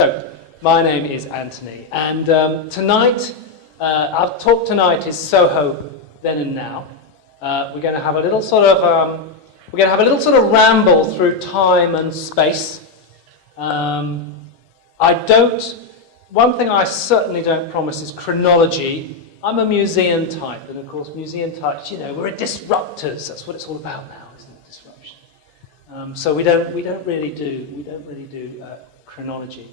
So, my name is Anthony, and tonight, our talk tonight is Soho Then and Now. We're going to have a little sort of ramble through time and space. One thing I certainly don't promise is chronology. I'm a museum type, and of course, museum types, you know, we're disruptors. That's what it's all about now, isn't it? Disruption. So we don't really do chronology.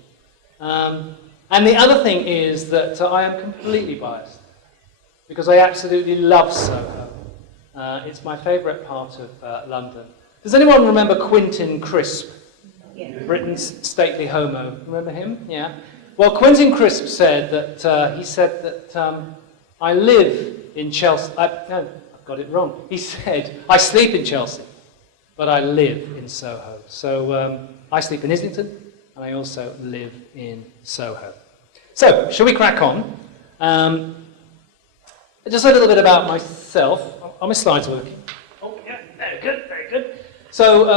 And the other thing is that I am completely biased because I absolutely love Soho. It's my favourite part of London. Does anyone remember Quentin Crisp? Yeah. Britain's stately homo. Remember him? Yeah. Well, Quentin Crisp said that I live in Chelsea. No, I've got it wrong. He said I sleep in Chelsea, but I live in Soho. So I sleep in Islington. And I also live in Soho. So, shall we crack on? Just a little bit about myself. Are my slides working? Oh, yeah, very good, very good. So,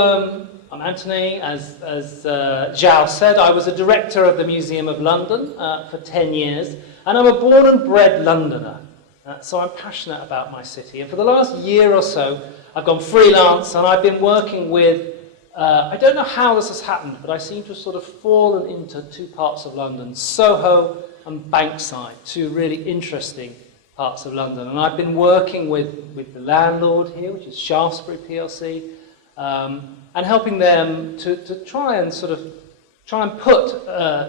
I'm Anthony. As Zhao said, I was a director of the Museum of London for 10 years, and I'm a born and bred Londoner. So I'm passionate about my city. And for the last year or so, I've gone freelance, and I've been working with I don't know how this has happened, but I seem to have sort of fallen into two parts of London, Soho and Bankside, two really interesting parts of London. And I've been working with the landlord here, which is Shaftesbury PLC, and helping them to try and put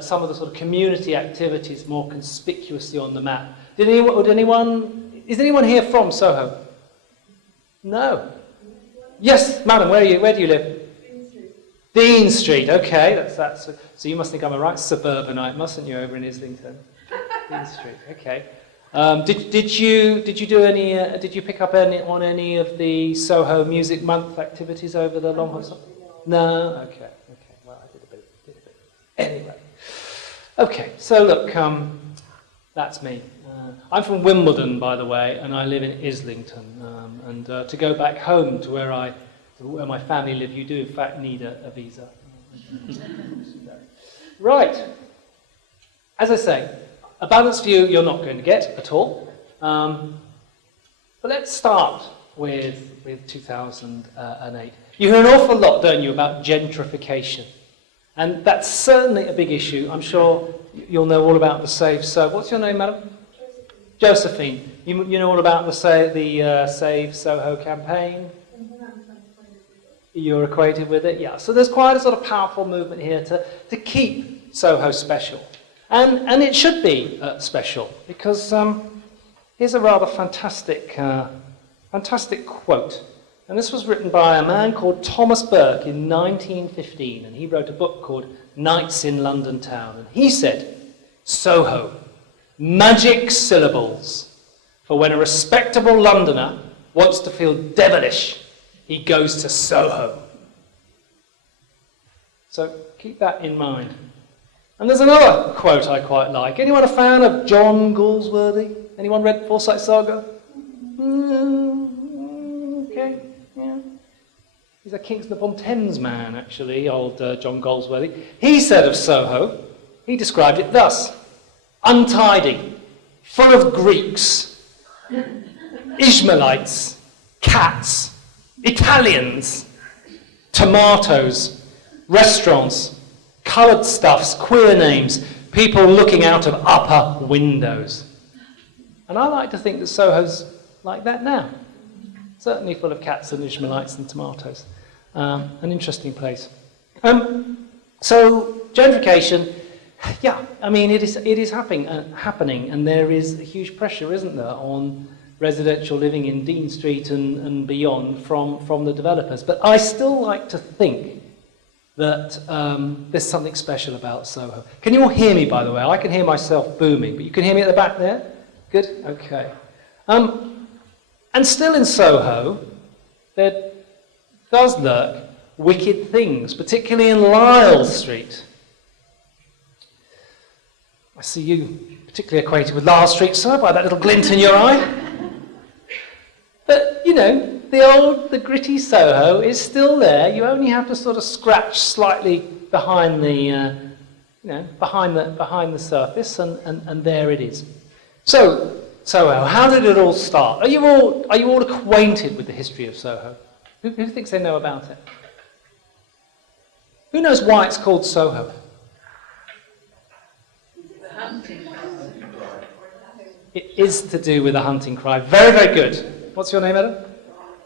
some of the sort of community activities more conspicuously on the map. Is anyone here from Soho? No. Yes, madam, where do you live? Dean Street, okay, that's so you must think I'm a right suburbanite, mustn't you, over in Islington? Dean Street, okay. Did you pick up on any of the Soho Music Month activities over the long haul? No, okay. Well, I did a bit. Anyway, okay. So look, that's me. I'm from Wimbledon, by the way, and I live in Islington. And to go back home to where my family live, you do in fact need a visa. Right. As I say, a balanced view you're not going to get at all. But let's start with 2008. You hear an awful lot, don't you, about gentrification. And that's certainly a big issue. I'm sure you'll know all about the Save Soho. What's your name, madam? Josephine. You know all about the Save Soho campaign? You're acquainted with it? Yeah. So there's quite a sort of powerful movement here to keep Soho special. And it should be special, because here's a rather fantastic quote. And this was written by a man called Thomas Burke in 1915, and he wrote a book called Nights in London Town. And he said, "Soho, magic syllables, for when a respectable Londoner wants to feel devilish, he goes to Soho." So keep that in mind. And there's another quote I quite like. Anyone a fan of John Galsworthy? Anyone read Forsyte Saga? Okay, yeah. He's a Kingston-upon-Thames man, actually, old John Galsworthy. He said of Soho, he described it thus: untidy, full of Greeks, Ishmaelites, cats, Italians, tomatoes, restaurants, coloured stuffs, queer names, people looking out of upper windows. And I like to think that Soho's like that now. Certainly full of cats and Ishmaelites and tomatoes. An interesting place. So gentrification, yeah, I mean it is happening, and there is a huge pressure, isn't there, on residential living in Dean Street and beyond from the developers. But I still like to think that there's something special about Soho. Can you all hear me, by the way? I can hear myself booming, but you can hear me at the back there? Good? Okay. And still in Soho, there does lurk wicked things, particularly in Lisle Street. I see you particularly acquainted with Lisle Street, sir, by that little glint in your eye. But, you know, the gritty Soho is still there. You only have to sort of scratch slightly behind the behind the surface, and there it is. So, Soho, how did it all start? Are you all acquainted with the history of Soho? Who thinks they know about it? Who knows why it's called Soho? It is to do with a hunting cry. Very, very good. What's your name, Adam?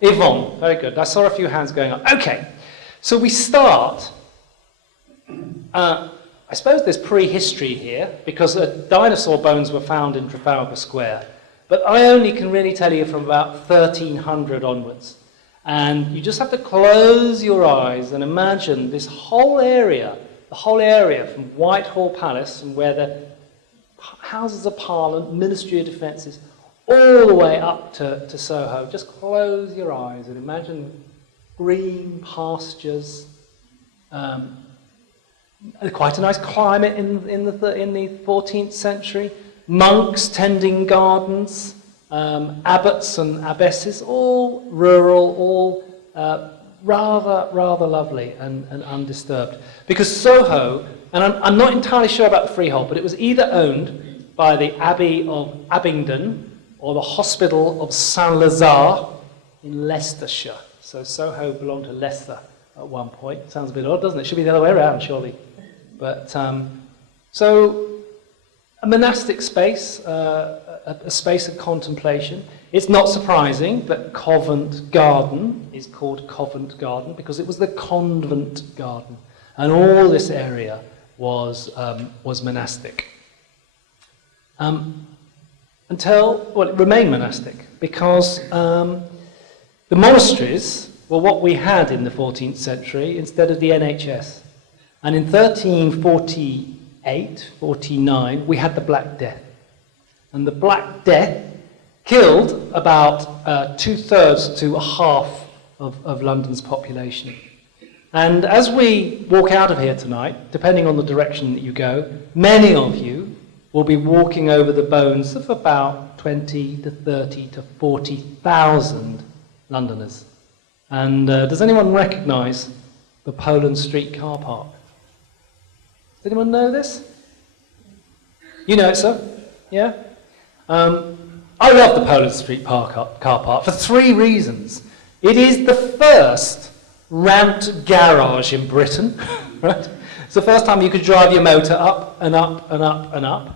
Yvonne. Very good. I saw a few hands going up. Okay. So we start... I suppose there's prehistory here, because dinosaur bones were found in Trafalgar Square. But I only can really tell you from about 1300 onwards. And you just have to close your eyes and imagine this whole area, the whole area from Whitehall Palace, and where the Houses of Parliament, Ministry of Defence is, all the way up to Soho. Just close your eyes and imagine green pastures, quite a nice climate in the 14th century, monks tending gardens, abbots and abbesses, all rural, all rather lovely and undisturbed. Because Soho, and I'm not entirely sure about the freehold, but it was either owned by the Abbey of Abingdon or the Hospital of Saint-Lazare in Leicestershire. So Soho belonged to Leicester at one point. Sounds a bit odd, doesn't it? It should be the other way around, surely. But so a monastic space, a space of contemplation. It's not surprising that Covent Garden is called Covent Garden because it was the convent garden, and all this area was monastic. Until it remained monastic because the monasteries were what we had in the 14th century instead of the NHS. And in 1348, 49, we had the Black Death. And the Black Death killed about 2/3 to a half of London's population. And as we walk out of here tonight, depending on the direction that you go, many of you will be walking over the bones of about 20 to 30 to 40,000 Londoners. And does anyone recognise the Poland Street car park? Does anyone know this? You know it, sir? Yeah? I love the Poland Street car park for 3 reasons. It is the first ramped garage in Britain, right? It's the first time you could drive your motor up and up and up and up,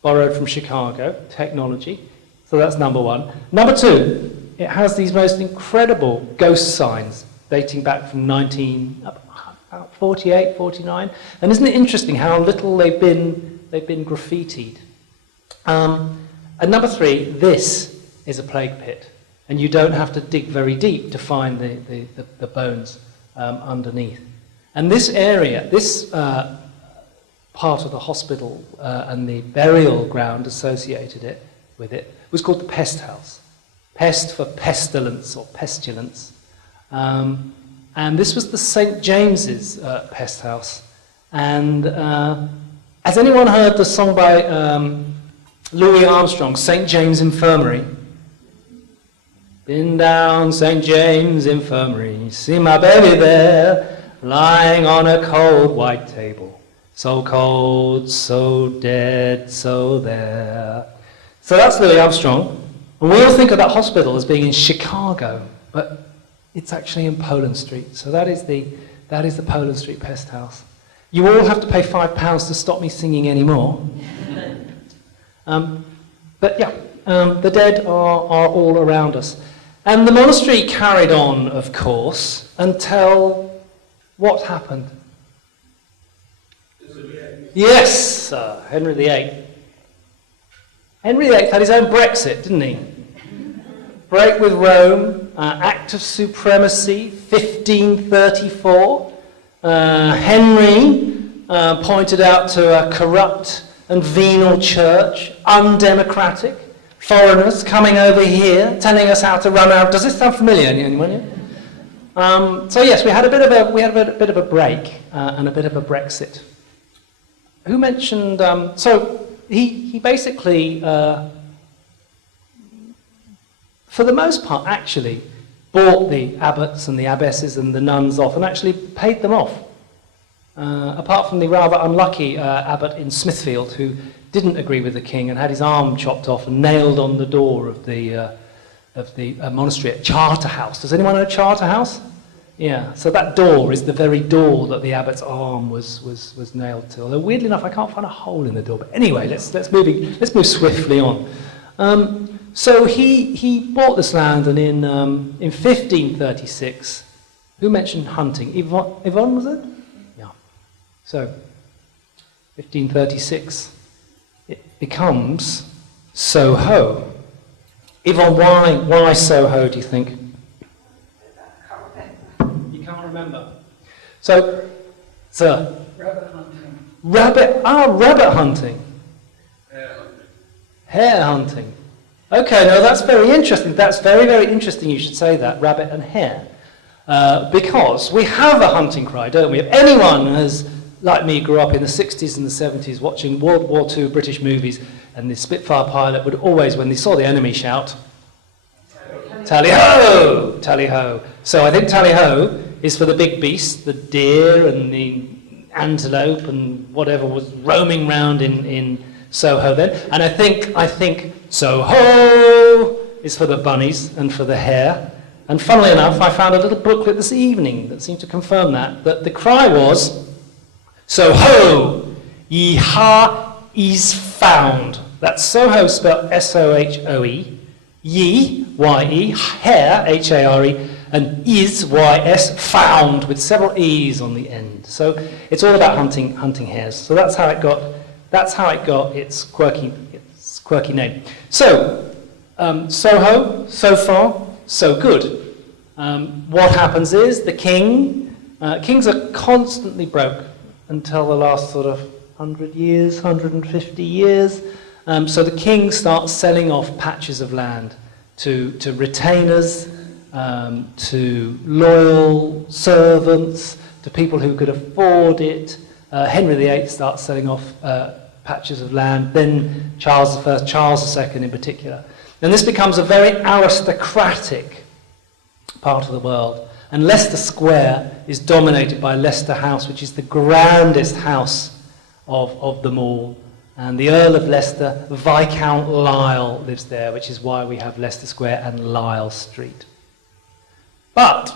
borrowed from Chicago, technology. So that's number one. Number 2, it has these most incredible ghost signs dating back from 1948, 49. And isn't it interesting how little they've been graffitied? And number 3, this is a plague pit. And you don't have to dig very deep to find the bones underneath. And this area, this part of the hospital and the burial ground associated with it was called the Pest House. Pest for pestilence or pestilence. And this was the St. James's Pest House. And has anyone heard the song by Louis Armstrong, St. James Infirmary? Been down St. James Infirmary, see my baby there, lying on a cold white table. So cold, so dead, so there. So that's Louis Armstrong. And we all think of that hospital as being in Chicago, but it's actually in Poland Street. So that is the Poland Street Pest House. You all have to pay £5 to stop me singing anymore. But yeah, the dead are all around us. And the monastery carried on, of course, until what happened? Yes, sir, Henry VIII. Henry VIII had his own Brexit, didn't he? Break with Rome, Act of Supremacy, 1534. Henry pointed out to a corrupt and venal church, undemocratic, foreigners coming over here, telling us how to run our... Does this sound familiar, anyone? So yes, we had a bit of a break and a bit of a Brexit. Who mentioned... so he basically, for the most part, actually bought the abbots and the abbesses and the nuns off and actually paid them off. apart from the rather unlucky abbot in Smithfield, who didn't agree with the king and had his arm chopped off and nailed on the door of the monastery at Charterhouse. Does anyone know Charterhouse? Yeah, so that door is the very door that the abbot's arm was nailed to. Although weirdly enough, I can't find a hole in the door. But anyway, let's move swiftly on. So he bought this land, and in 1536, who mentioned hunting? Yvonne, was it? Yeah. So 1536, it becomes Soho. Yvonne, why Soho? Do you think? Can't remember. So, sir. Rabbit hunting. Rabbit hunting. Hare hunting. Okay, no, that's very interesting. That's very, very interesting you should say that, rabbit and hare. Because we have a hunting cry, don't we? If anyone has, like me, grew up in the 60s and the 70s watching World War II British movies, and the Spitfire pilot would always, when they saw the enemy, shout, "Tally-ho! Tally-ho!" So I think tally-ho is for the big beast, the deer and the antelope and whatever was roaming round in Soho then. And I think Soho is for the bunnies and for the hare. And funnily enough, I found a little booklet this evening that seemed to confirm that the cry was, "Soho, ye ha is found." That's Soho spelled S-O-H-O-E, ye, Y-E, hare, H-A-R-E, and is, Y-S, found, with several E's on the end. So it's all about hunting hares. So that's how it got its quirky name. So Soho, so far, so good. What happens is the kings are constantly broke until the last sort of 100 years, 150 years. So the king starts selling off patches of land to retainers, to loyal servants, to people who could afford it. Henry VIII starts selling off patches of land, then Charles I, Charles II in particular. And this becomes a very aristocratic part of the world. And Leicester Square is dominated by Leicester House, which is the grandest house of them all. And the Earl of Leicester, Viscount Lisle, lives there, which is why we have Leicester Square and Lisle Street. But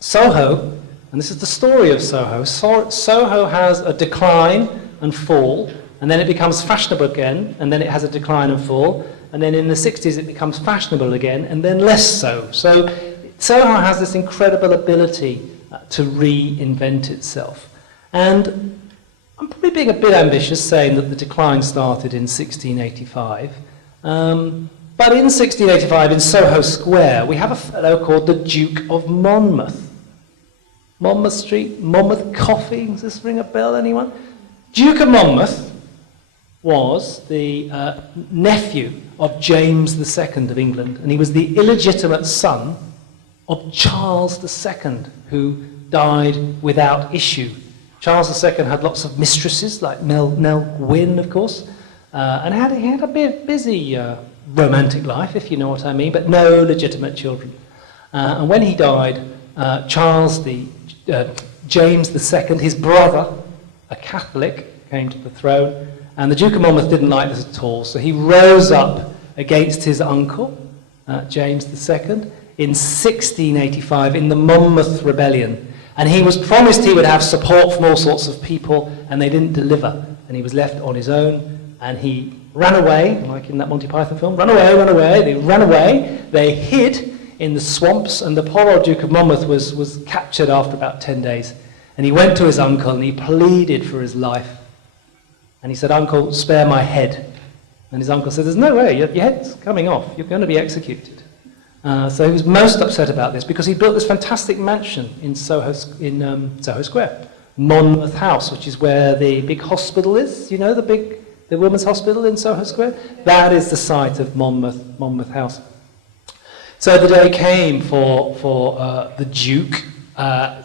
Soho, and this is the story of Soho, Soho has a decline and fall, and then it becomes fashionable again, and then it has a decline and fall, and then in the 60s it becomes fashionable again, and then less so. So Soho has this incredible ability to reinvent itself. And I'm probably being a bit ambitious saying that the decline started in 1685. But in 1685, in Soho Square, we have a fellow called the Duke of Monmouth. Monmouth Street, Monmouth Coffee, does this ring a bell, anyone? Duke of Monmouth was the nephew of James II of England, and he was the illegitimate son of Charles II, who died without issue. Charles II had lots of mistresses, like Nell Gwynn, of course, and he had a bit busy romantic life, if you know what I mean, but no legitimate children. And when he died, James II, his brother, a Catholic, came to the throne, and the Duke of Monmouth didn't like this at all, so he rose up against his uncle, James II, in 1685 in the Monmouth Rebellion. And he was promised he would have support from all sorts of people, and they didn't deliver. And he was left on his own, and he ran away, like in that Monty Python film, run away, they ran away, they hid in the swamps, and the poor old Duke of Monmouth was captured after about 10 days. And he went to his uncle, and he pleaded for his life. And he said, "Uncle, spare my head." And his uncle said, "There's no way, your head's coming off, you're going to be executed." So he was most upset about this because he built this fantastic mansion in Soho Square, Monmouth House, which is where the big hospital is. You know the women's hospital in Soho Square. That is the site of Monmouth House. So the day came for the Duke.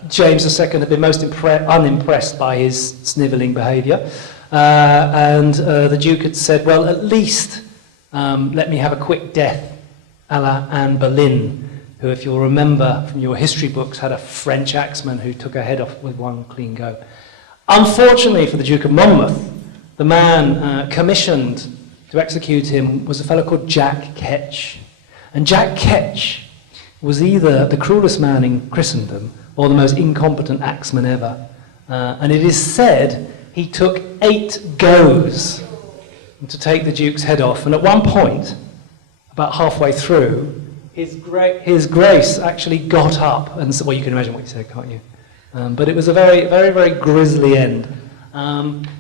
James II had been most unimpressed by his snivelling behaviour, and the Duke had said, "Well, at least let me have a quick death, a la Anne Boleyn, who, if you'll remember from your history books, had a French axeman who took her head off with one clean go. Unfortunately for the Duke of Monmouth, the man commissioned to execute him was a fellow called Jack Ketch. And Jack Ketch was either the cruelest man in Christendom or the most incompetent axeman ever. And it is said he took 8 goes to take the Duke's head off. And at one point, about halfway through, his grace actually got up. And so, well, you can imagine what he said, can't you? But it was a very, very, very grisly end.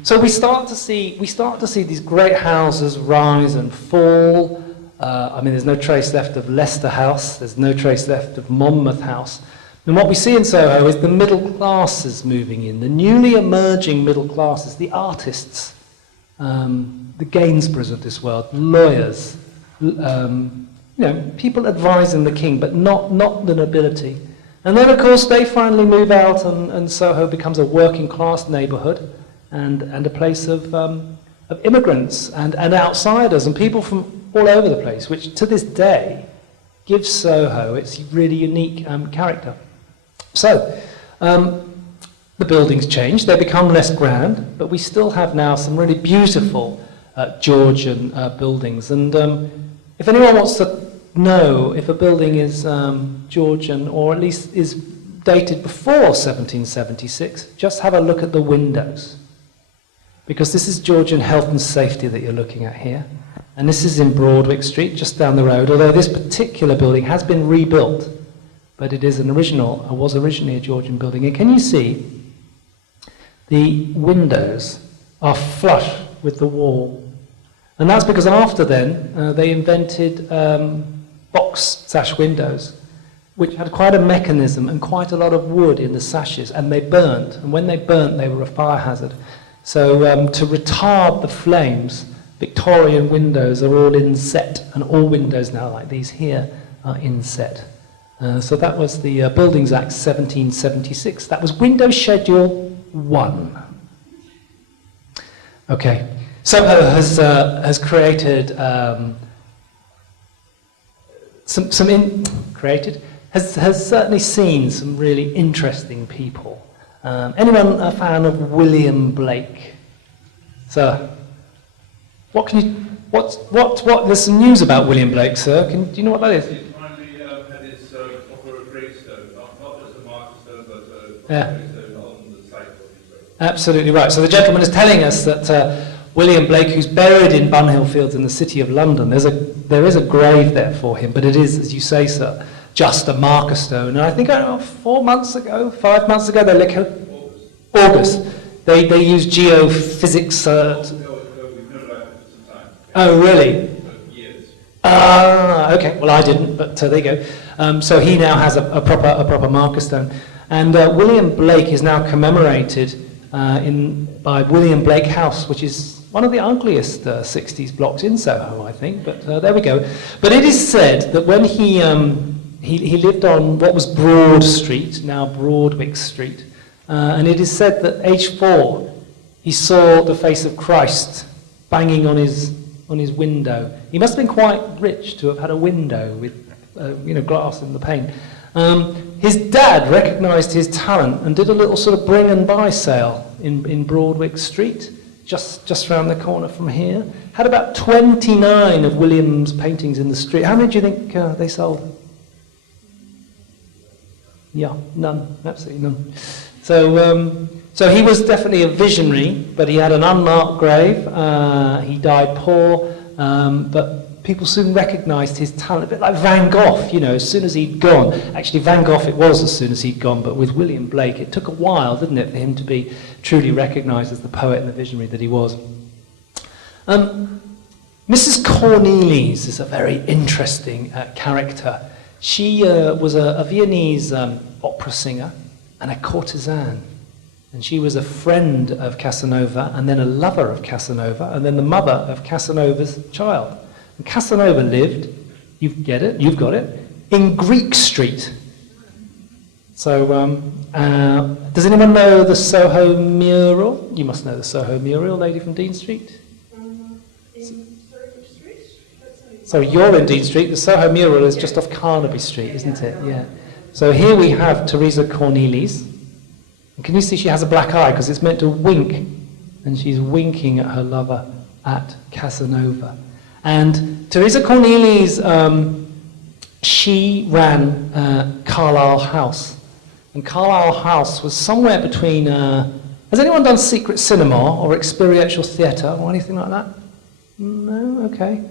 So we start to see these great houses rise and fall. I mean, there's no trace left of Leicester House. There's no trace left of Monmouth House. And what we see in Soho is the middle classes moving in, the newly emerging middle classes, the artists, the Gainsboroughs of this world, lawyers, people advising the king, but not the nobility. And then, of course, they finally move out, and Soho becomes a working class neighbourhood and a place of immigrants and outsiders and people from all over the place, which to this day gives Soho its really unique character. So, the buildings change, they become less grand, but we still have now some really beautiful Georgian buildings. And if anyone wants to know if a building is Georgian, or at least is dated before 1776, just have a look at the windows. Because this is Georgian health and safety that you're looking at here. And this is in Broadwick Street, just down the road, although this particular building has been rebuilt, but it is was originally a Georgian building. And can you see the windows are flush with the wall? And that's because after then, they invented box sash windows, which had quite a mechanism and quite a lot of wood in the sashes, and they burnt. And when they burnt, they were a fire hazard. So to retard the flames, Victorian windows are all inset, and all windows now, like these here, are inset. So that was the Buildings Act 1776. That was Window Schedule 1. Okay, Soho has created has certainly seen some really interesting people. Anyone a fan of William Blake? Sir, there's some news about William Blake, sir. Do you know what that is? He finally had his proper gravestone, not just a marker stone, but a Yeah. gravestone on the site of his grave. Absolutely right. So the gentleman is telling us that William Blake, who's buried in Bunhill Fields in the City of London, there is a grave there for him, but it is, as you say, sir, just a marker stone. And I think 5 months ago, August, they used geophysics. We've known about it for some time. Oh, really? For years. Okay. Well, I didn't, but there you go. So he now has a proper marker stone, and William Blake is now commemorated by William Blake House, which is one of the ugliest 60s blocks in Soho, I think. But there we go. But it is said that when he lived on what was Broad Street, now Broadwick Street, and it is said that aged 4 he saw the face of Christ banging on his window. He must have been quite rich to have had a window with glass in the pane. His dad recognised his talent and did a little sort of bring and buy sale in Broadwick Street, just round the corner from here. Had about 29 of William's paintings in the street. How many do you think they sold? Yeah, none, absolutely none. So he was definitely a visionary, but he had an unmarked grave. He died poor, but people soon recognised his talent, a bit like Van Gogh, as soon as he'd gone. Actually, Van Gogh it was as soon as he'd gone, but with William Blake, it took a while, didn't it, for him to be truly recognised as the poet and the visionary that he was. Mrs. Cornelisz is a very interesting character. She was a Viennese opera singer and a courtesan. And she was a friend of Casanova, and then a lover of Casanova, and then the mother of Casanova's child. And Casanova lived, you've got it, in Greek Street. So, does anyone know the Soho mural? You must know the Soho mural, lady from Dean Street. Sorry, you're in Dean Street. The Soho mural is just off Carnaby Street, isn't it? Yeah. So here we have Teresa Cornelisz. And can you see she has a black eye because it's meant to wink, and she's winking at her lover at Casanova. And Teresa Cornelisz, she ran Carlisle House. And Carlisle House was somewhere between... has anyone done secret cinema or experiential theatre or anything like that? No? Okay.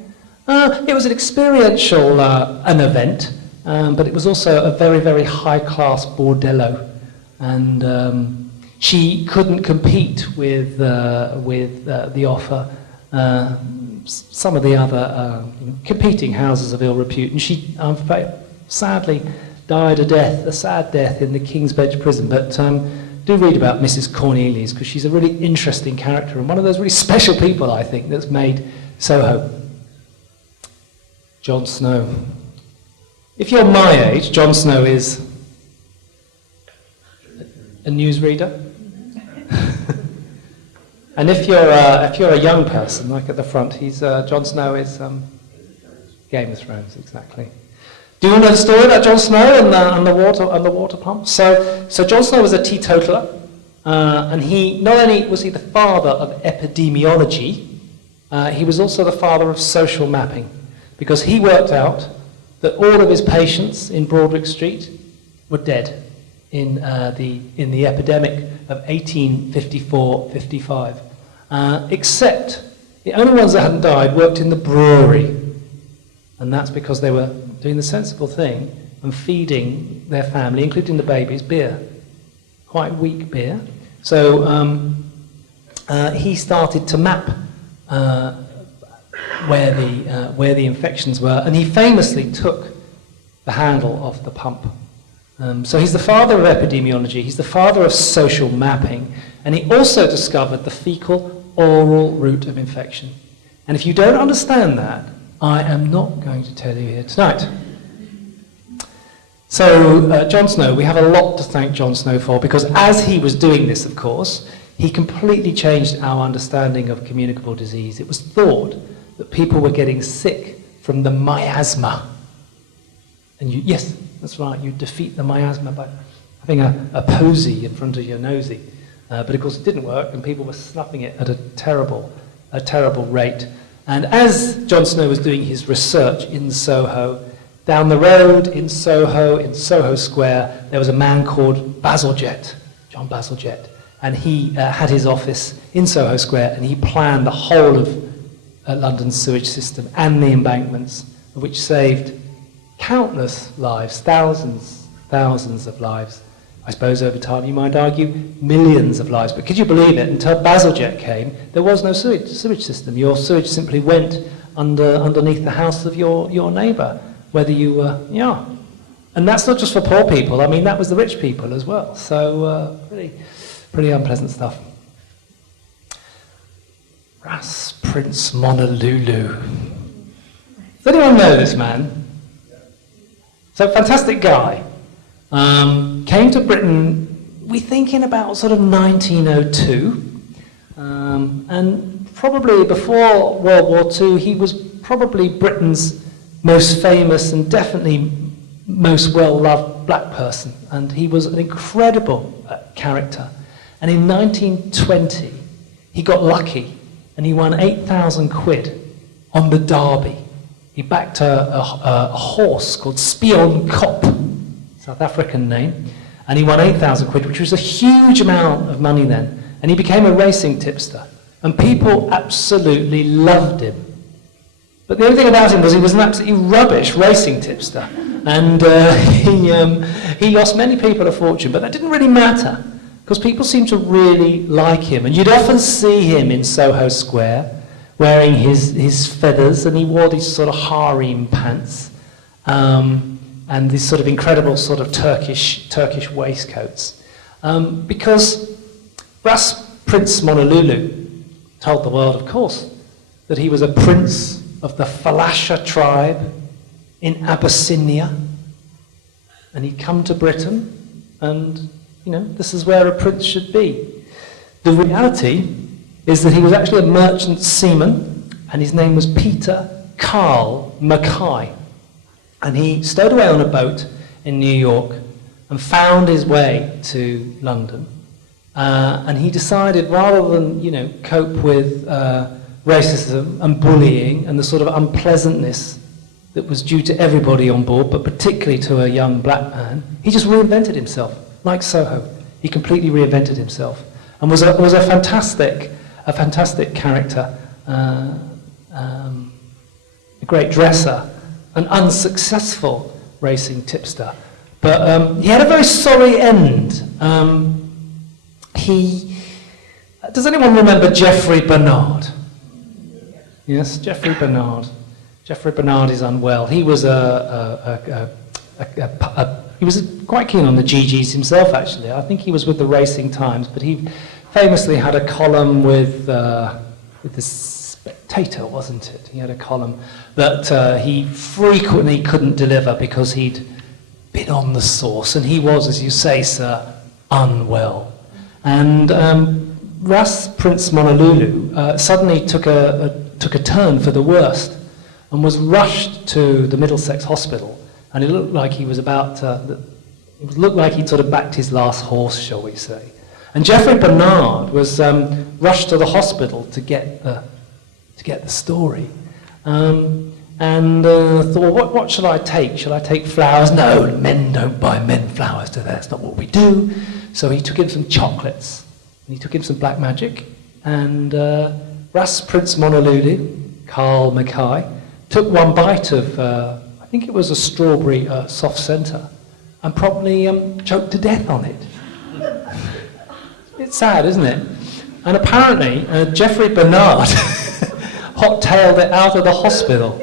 It was an experiential an event, but it was also a very, very high-class bordello. And she couldn't compete with the offer. Some of the other competing houses of ill repute, and she sadly died a sad death in the King's Bench prison. But do read about Mrs. Cornelisz, because she's a really interesting character and one of those really special people, I think, that's made Soho. Jon Snow. If you're my age, Jon Snow is a newsreader. And if you're a young person, like at the front, Jon Snow is Game of Thrones, exactly. Do you want to know the story about Jon Snow and the water pump? So Jon Snow was a teetotaler, and he not only was he the father of epidemiology, he was also the father of social mapping, because he worked out that all of his patients in Broadwick Street were dead in the epidemic of 1854-55, except the only ones that hadn't died worked in the brewery, and that's because they were doing the sensible thing and feeding their family, including the babies, beer, quite weak beer. So he started to map where the infections were, and he famously took the handle off the pump. So he's the father of epidemiology, he's the father of social mapping, and he also discovered the fecal-oral route of infection. And if you don't understand that, I am not going to tell you here tonight. So Jon Snow, we have a lot to thank Jon Snow for, because as he was doing this, of course, he completely changed our understanding of communicable disease. It was thought that people were getting sick from the miasma. And yes, that's right, you defeat the miasma by having a posy in front of your nosy. But of course it didn't work, and people were snuffing it at a terrible rate. And as Jon Snow was doing his research in Soho, down the road in Soho Square, there was a man called Bazalgette, John Bazalgette, and he had his office in Soho Square, and he planned the whole of London's sewage system and the embankments, which saved countless lives, thousands of lives. I suppose over time you might argue millions of lives, but could you believe it? Until Bazalgette came, there was no sewage system. Your sewage simply went underneath the house of your neighbour, whether you were, And that's not just for poor people, I mean that was the rich people as well. So pretty unpleasant stuff. Ras Prince Monolulu. Does anyone know this man? So fantastic guy. Came to Britain, we think in about sort of 1902, and probably before World War II, he was probably Britain's most famous and definitely most well-loved black person, and he was an incredible character. And in 1920, he got lucky, and he won 8,000 quid on the Derby. He backed a horse called Spion Kop, South African name, and he won 8,000 quid, which was a huge amount of money then. And he became a racing tipster, and people absolutely loved him. But the only thing about him was he was an absolutely rubbish racing tipster, and he lost many people a fortune, but that didn't really matter, because people seemed to really like him. And you'd often see him in Soho Square, wearing his feathers, and he wore these sort of harem pants, and these sort of incredible sort of Turkish waistcoats, because Ras Prince Monolulu told the world, of course, that he was a prince of the Falasha tribe in Abyssinia, and he'd come to Britain, and this is where a prince should be. The reality is that he was actually a merchant seaman, and his name was Peter Carl Mackay. And he stowed away on a boat in New York and found his way to London. And he decided, rather than, cope with racism and bullying and the sort of unpleasantness that was due to everybody on board, but particularly to a young black man, he just reinvented himself, like Soho. He completely reinvented himself and was a fantastic character, a great dresser, an unsuccessful racing tipster. But he had a very sorry end. Does anyone remember Geoffrey Bernard? Yes, Geoffrey Bernard. Geoffrey Bernard is unwell. He was he was quite keen on the GGs himself, actually. I think he was with the Racing Times, but he famously had a column with the Spectator, wasn't it? He had a column that he frequently couldn't deliver because he'd been on the sauce, and he was, as you say, sir, unwell. And Ras Prince Monolulu suddenly took a turn for the worst and was rushed to the Middlesex Hospital, and it looked like he was about it looked like he'd sort of backed his last horse, shall we say. And Geoffrey Bernard was rushed to the hospital to get the story, and thought, what shall I take? Shall I take flowers? No, men don't buy men flowers, that's not what we do. So he took in some chocolates, and he took in some black magic, and Ras Prince Monolulu, Carl Mackay, took one bite of, I think it was a strawberry soft centre, and probably choked to death on it. It's sad, isn't it? And apparently, Geoffrey Bernard hot-tailed it out of the hospital.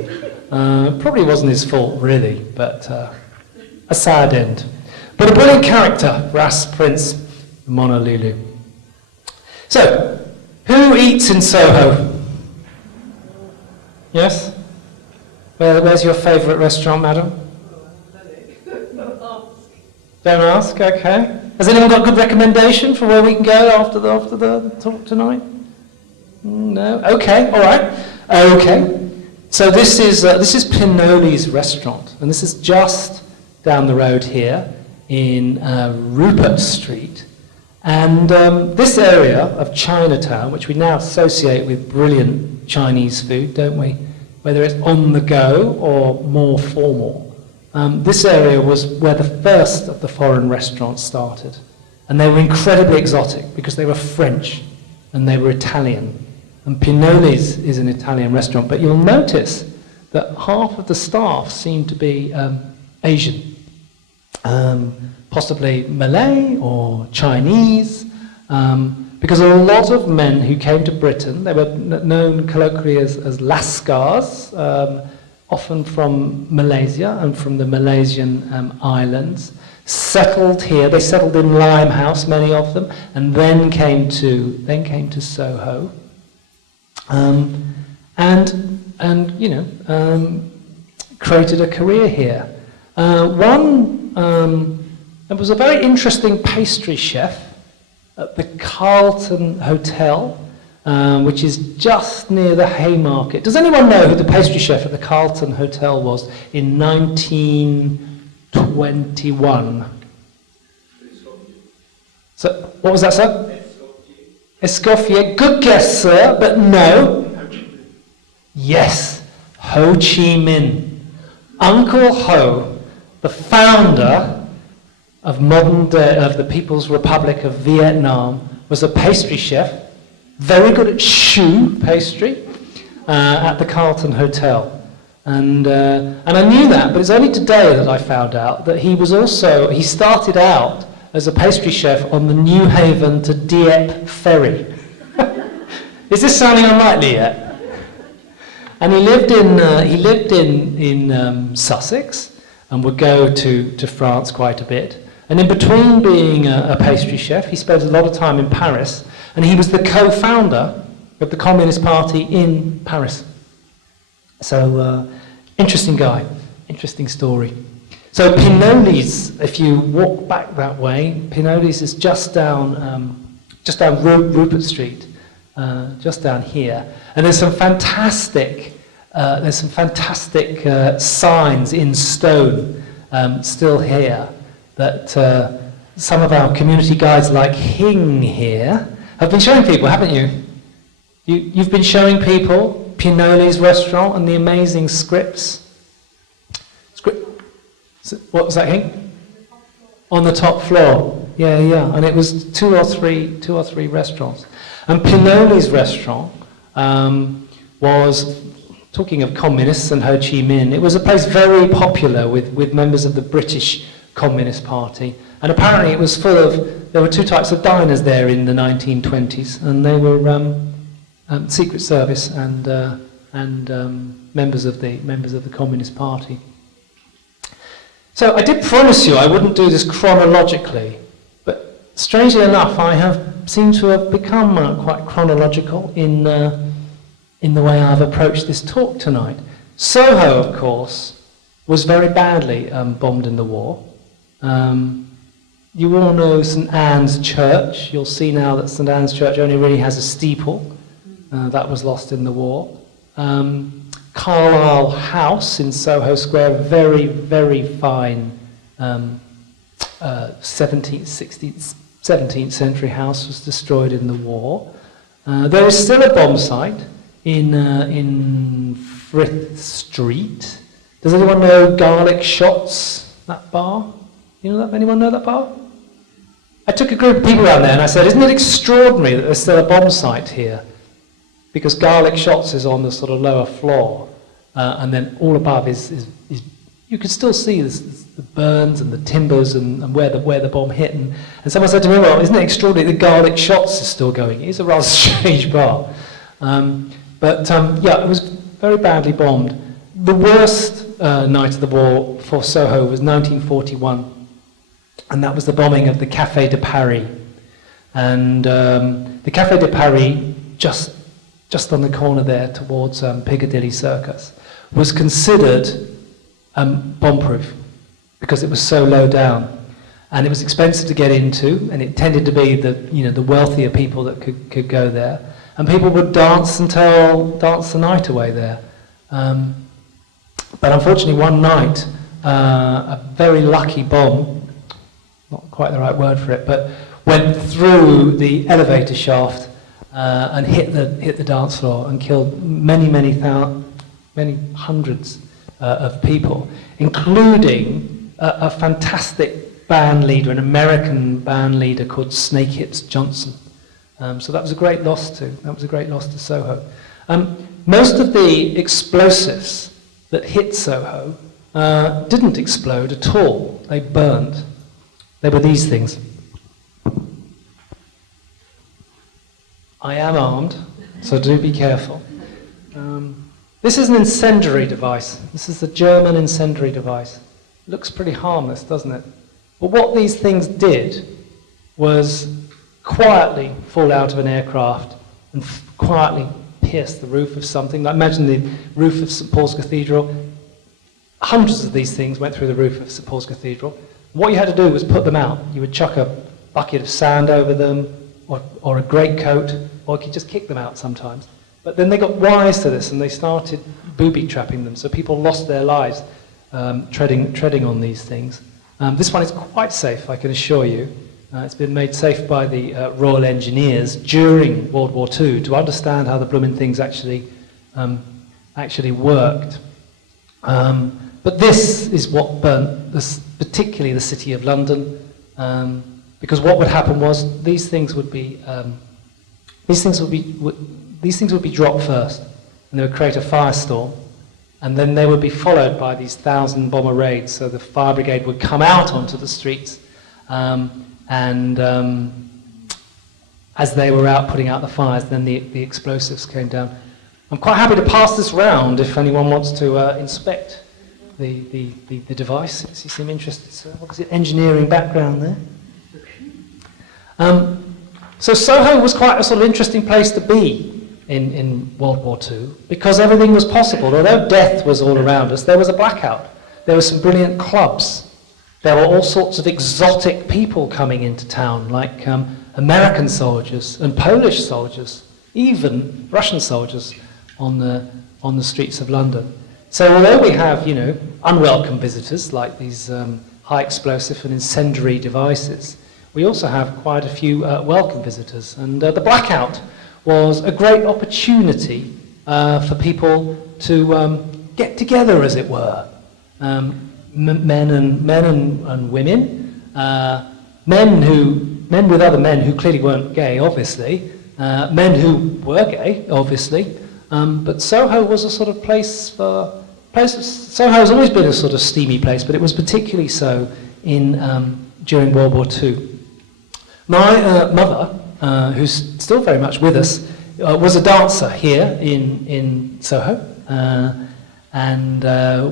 Probably wasn't his fault, really, but a sad end. But a brilliant character, Ras Prince Monolulu. So, who eats in Soho? Yes? Where's your favourite restaurant, madam? Don't ask, okay. Has anyone got a good recommendation for where we can go after the talk tonight? No? Okay, all right. Okay. So this is Pinoli's restaurant, and this is just down the road here in Rupert Street. And this area of Chinatown, which we now associate with brilliant Chinese food, don't we? Whether it's on the go or more formal. This area was where the first of the foreign restaurants started. And they were incredibly exotic because they were French and they were Italian. And Pinoli's is an Italian restaurant, but you'll notice that half of the staff seem to be Asian. Possibly Malay or Chinese, because a lot of men who came to Britain, they were known colloquially as Lascars, often from Malaysia and from the Malaysian islands, settled here. They settled in Limehouse, many of them, and then came to Soho, created a career here. There was a very interesting pastry chef at the Carlton Hotel, which is just near the Haymarket. Does anyone know who the pastry chef at the Carlton Hotel was in 1921? So, what was that, sir? Escoffier. Good guess, sir, but no. Yes, Ho Chi Minh. Uncle Ho, the founder of the People's Republic of Vietnam, was a pastry chef, very good at choux pastry, at the Carlton Hotel. And I knew that, but it's only today that I found out that he started out as a pastry chef on the New Haven to Dieppe ferry. Is this sounding unlikely yet? And he lived in Sussex and would go to France quite a bit. And in between being a pastry chef, he spent a lot of time in Paris, and he was the co-founder of the Communist Party in Paris. So, interesting guy, interesting story. So Pinoli's, if you walk back that way, Pinoli's is just down Rupert Street, just down here. And there's some fantastic There's some fantastic signs in stone still here that some of our community guides like Hing here have been showing people, haven't you? You've been showing people Pinoli's restaurant and the amazing scripts. What was that, Hing? On the top floor. Yeah, and it was two or three restaurants. And Pinoli's restaurant was, talking of communists and Ho Chi Minh, it was a place very popular with members of the British Communist Party. And apparently it was full of, there were two types of diners there in the 1920s, and they were Secret Service and members of the Communist Party. So I did promise you I wouldn't do this chronologically, but strangely enough I have seemed to have become quite chronological in the way I've approached this talk tonight. Soho, of course, was very badly bombed in the war. You all know St Anne's Church. You'll see now that St Anne's Church only really has a steeple. That was lost in the war. Carlisle House in Soho Square, very, very fine 17th century house, was destroyed in the war. There is still a bomb site in Frith Street. Does anyone know Garlic Shots, that bar? You know that? Anyone know that bar? I took a group of people around there and I said, isn't it extraordinary that there's still a bomb site here? Because Garlic Shots is on the sort of lower floor, and then all above is you can still see the burns and the timbers and where the bomb hit. And someone said to me, well, isn't it extraordinary that Garlic Shots is still going? It's a rather strange bar. Yeah, it was very badly bombed. The worst night of the war for Soho was 1941, and that was the bombing of the Café de Paris. And the Café de Paris, just on the corner there towards Piccadilly Circus, was considered bomb-proof because it was so low down, and it was expensive to get into, and it tended to be the wealthier people that could go there, and people would dance the night away there. But unfortunately, one night, a very lucky bomb, not quite the right word for it, but went through the elevator shaft and hit the dance floor and killed many hundreds of people, including a fantastic band leader, an American band leader called Snakehips Johnson. So that was a great loss to Soho. Most of the explosives that hit Soho didn't explode at all. They burned. They were these things. I am armed, so do be careful. This is an incendiary device. This is the German incendiary device. Looks pretty harmless, doesn't it? But what these things did was quietly fall out of an aircraft and quietly pierce the roof of something. Like, imagine the roof of St Paul's Cathedral. Hundreds of these things went through the roof of St Paul's Cathedral. What you had to do was put them out. You would chuck a bucket of sand over them, or a greatcoat, or you could just kick them out sometimes. But then they got wise to this and they started booby-trapping them, so people lost their lives treading on these things. This one is quite safe, I can assure you. It's been made safe by the Royal Engineers during World War II to understand how the blooming things actually worked. But this is what burnt, particularly the City of London, because what would happen was these things would be dropped first, and they would create a firestorm, and then they would be followed by these 1,000 bomber raids. So the fire brigade would come out onto the streets, and as they were out putting out the fires, then the explosives came down. I'm quite happy to pass this round if anyone wants to inspect the device. You seem interested, so obviously engineering background there. So Soho was quite a sort of interesting place to be in World War II because everything was possible. Although death was all around us, there was a blackout. There were some brilliant clubs. There were all sorts of exotic people coming into town, like American soldiers and Polish soldiers, even Russian soldiers on the on the streets of London. So although we have, unwelcome visitors like these high explosive and incendiary devices, we also have quite a few welcome visitors. And the blackout was a great opportunity for people to get together, as it were. Men and women, men with other men who clearly weren't gay, obviously, men who were gay, obviously, but Soho was a sort of Soho has always been a sort of steamy place, but it was particularly so during World War II. My mother, who's still very much with us, was a dancer here in Soho, and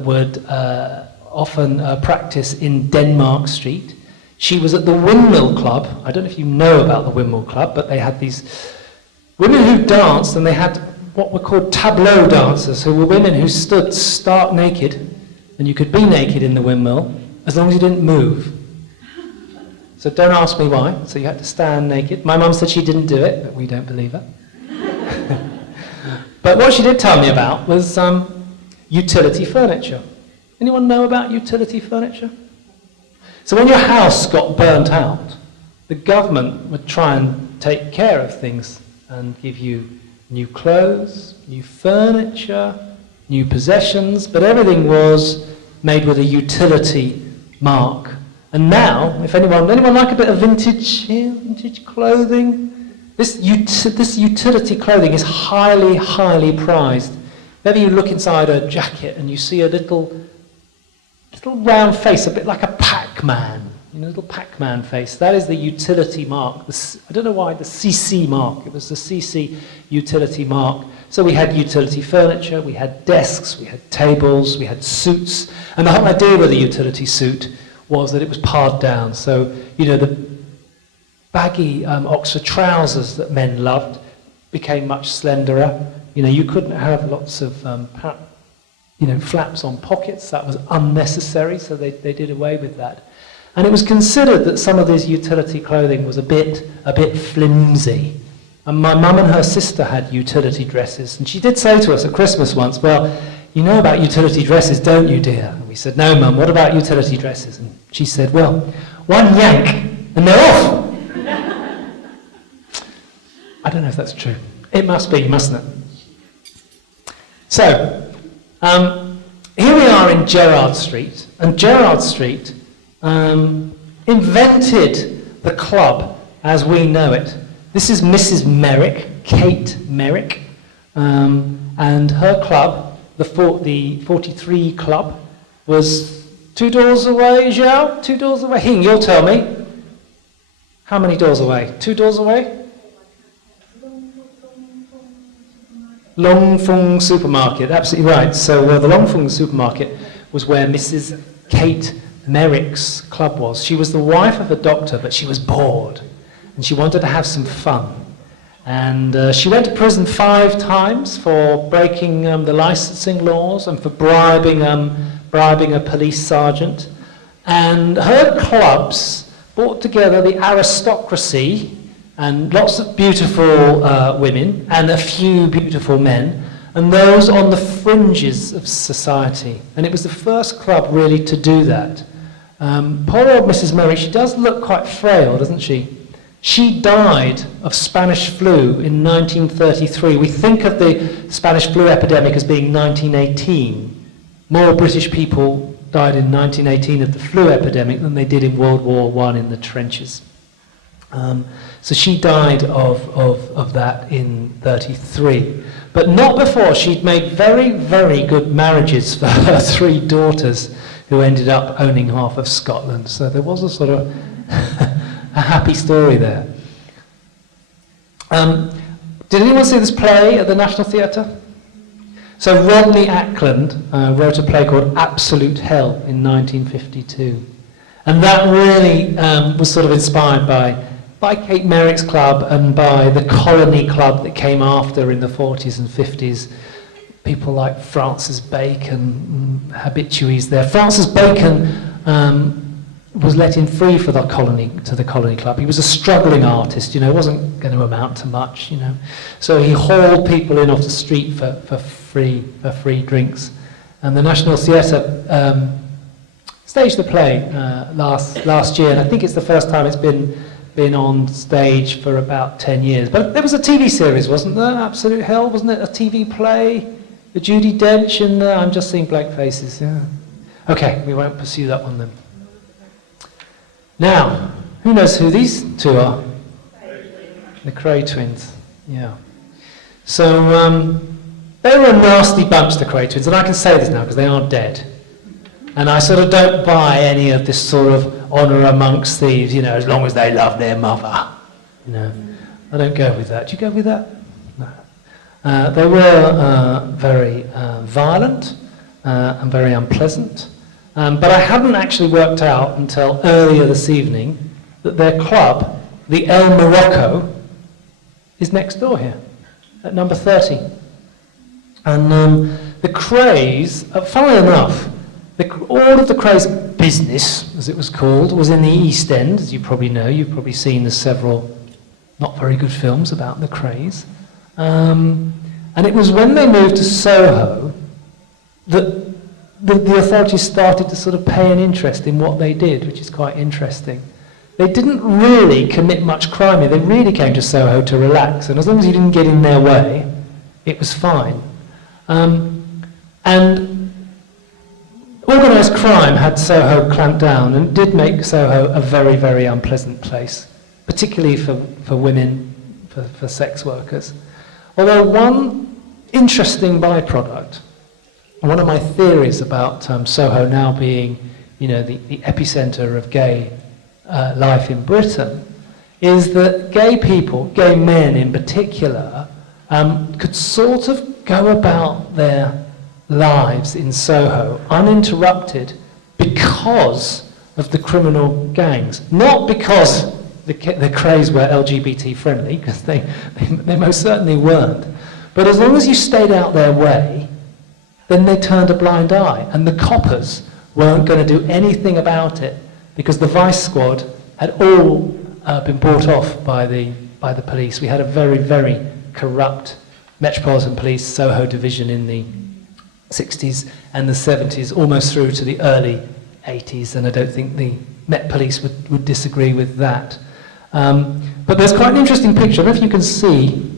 would often practice in Denmark Street. She was at the Windmill Club. I don't know if you know about the Windmill Club, but they had these women who danced, and they had what were called tableau dancers, who were women who stood stark naked, and you could be naked in the windmill as long as you didn't move. So don't ask me why. So you had to stand naked. My mum said she didn't do it, but we don't believe her. But what she did tell me about was utility furniture. Anyone know about utility furniture? So when your house got burnt out, the government would try and take care of things and give you new clothes, new furniture, new possessions, but everything was made with a utility mark. And now, if anyone like a bit of vintage clothing? This utility clothing is highly, highly prized. Maybe you look inside a jacket and you see a little round face, a bit like a Pac-Man. A little Pac-Man face. That is the utility mark. I don't know why, the CC mark. It was the CC utility mark. So we had utility furniture, we had desks, we had tables, we had suits. And the whole idea with a utility suit was that it was pared down. So, the baggy Oxford trousers that men loved became much slenderer. You couldn't have lots of flaps on pockets. That was unnecessary, so they did away with that. And it was considered that some of this utility clothing was a bit flimsy. And my mum and her sister had utility dresses, and she did say to us at Christmas once, "Well, you know about utility dresses, don't you, dear?" And we said, "No, Mum, what about utility dresses?" And she said, "Well, one yank, and they're off." I don't know if that's true. It must be, mustn't it? So, here we are in Girard Street, and Girard Street invented the club as we know it. This is Mrs. Merrick, Kate Merrick, and her club, the 43 Club, was 2 doors away, Zhao? 2 doors away? Hing, you'll tell me. How many doors away? 2 doors away? Long Fung Supermarket, absolutely right. So the Long Fung Supermarket was where Mrs. Kate Merrick's club was. She was the wife of a doctor, but she was bored, and she wanted to have some fun. And she went to prison 5 times for breaking the licensing laws and for bribing a police sergeant. And her clubs brought together the aristocracy and lots of beautiful women and a few beautiful men, and those on the fringes of society. And it was the first club really to do that. Poor old Mrs. Merrick, she does look quite frail, doesn't she? She died of Spanish flu in 1933. We think of the Spanish Flu Epidemic as being 1918. More British people died in 1918 of the flu epidemic than they did in World War I in the trenches. So she died of that in 1933. But not before. She'd made very, very good marriages for her 3 daughters, who ended up owning half of Scotland. So there was a sort of a happy story there. Did anyone see this play at the National Theatre? So Rodney Ackland wrote a play called Absolute Hell in 1952. And that really was sort of inspired by Kate Merrick's club and by the Colony Club that came after in the 40s and 50s. People like Francis Bacon, habitues there. Francis Bacon was let in free for the Colony Club. He was a struggling artist, wasn't going to amount to much, So he hauled people in off the street for free drinks. And the National Theatre staged the play last year, and I think it's the first time it's been on stage for about 10 years. But there was a TV series, wasn't there? Absolute Hell, wasn't it? A TV play? The Judi Dench, and I'm just seeing blank faces, yeah. Okay, we won't pursue that one then. Now, who knows who these two are? The Cray twins, yeah. So, they were a nasty bunch, the Cray twins, and I can say this now because they are dead. And I sort of don't buy any of this sort of honour amongst thieves, you know, as long as they love their mother. You know, I don't go with that. Do you go with that? No. They were very violent and very unpleasant. But I hadn't actually worked out until earlier this evening that their club, the El Morocco, is next door here, at number 30. And the Crays, funnily enough, all of the Crays business, as it was called, was in the East End, as you probably know. You've probably seen the several not very good films about the Crays. And it was when they moved to Soho that the authorities started to sort of pay an interest in what they did, which is quite interesting. They didn't really commit much crime here. They really came to Soho to relax, and as long as you didn't get in their way, it was fine. And organised crime had Soho clamped down and did make Soho a very, very unpleasant place, particularly for women, for sex workers. Although one interesting byproduct, one of my theories about Soho now being, you know, the epicentre of gay life in Britain, is that gay people, gay men in particular, could sort of go about their lives in Soho uninterrupted because of the criminal gangs. Not because the Crays were LGBT friendly, because they most certainly weren't. But as long as you stayed out their way, then they turned a blind eye, and the coppers weren't going to do anything about it because the Vice Squad had all been bought off by the police. We had a very, very corrupt Metropolitan Police Soho division in the 60s and the 70s, almost through to the early 80s, and I don't think the Met Police would disagree with that. But there's quite an interesting picture. I don't know if you can see.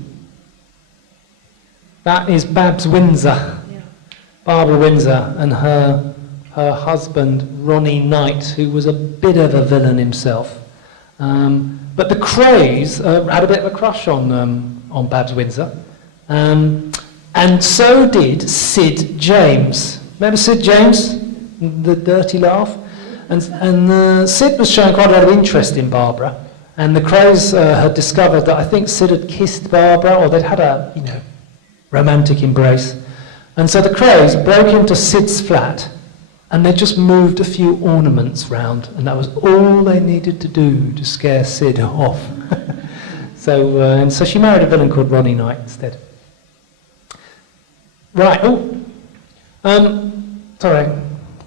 That is Babs Windsor. Barbara Windsor and her husband Ronnie Knight, who was a bit of a villain himself. But the Crays had a bit of a crush on Babs Windsor, and so did Sid James. Remember Sid James, the dirty laugh? And Sid was showing quite a lot of interest in Barbara, and the Crays had discovered that I think Sid had kissed Barbara, or they'd had a romantic embrace. And so the Crays broke into Sid's flat, and they just moved a few ornaments round, and that was all they needed to do to scare Sid off. And so she married a villain called Ronnie Knight instead. Right, sorry, I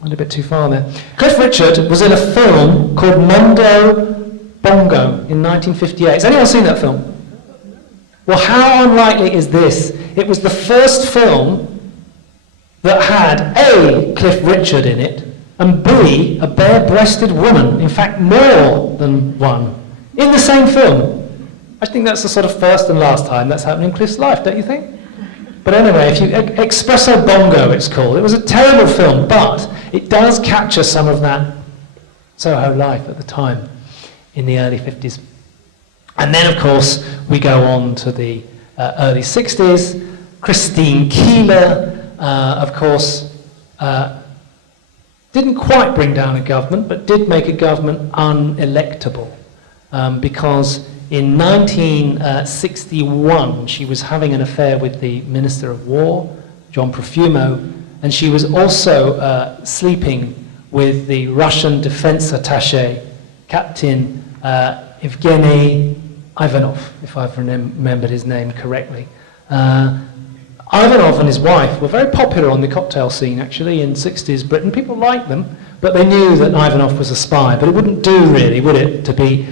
went a bit too far there. Cliff Richard was in a film called Mondo Bongo in 1958. Has anyone seen that film? Well, how unlikely is this? It was the first film that had A, Cliff Richard in it, and B, a bare-breasted woman, in fact more than one, in the same film. I think that's the sort of first and last time that's happened in Cliff's life, don't you think? But anyway, if you Espresso Bongo, it's called. It was a terrible film, but it does capture some of that Soho life at the time in the early 50s. And then, of course, we go on to the early 60s. Christine Keeler, of course, didn't quite bring down a government, but did make a government unelectable, because in 1961 she was having an affair with the Minister of War, John Profumo, and she was also sleeping with the Russian defense attaché, Captain Evgeny Ivanov, if I've remembered his name correctly. Ivanov and his wife were very popular on the cocktail scene, actually, in 60s Britain. People liked them, but they knew that Ivanov was a spy. But it wouldn't do, really, would it, to be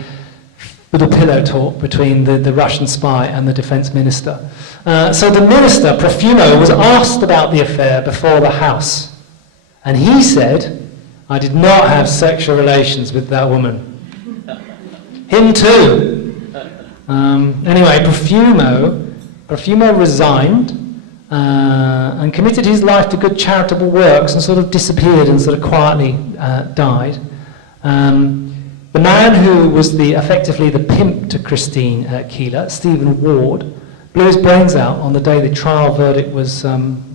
with a pillow talk between the Russian spy and the defense minister. So the minister, Profumo, was asked about the affair before the House. And he said, "I did not have sexual relations with that woman." Him too. Anyway, Profumo resigned and committed his life to good charitable works and sort of disappeared and sort of quietly died. The man who was effectively the pimp to Christine Keeler, Stephen Ward, blew his brains out on the day the trial verdict was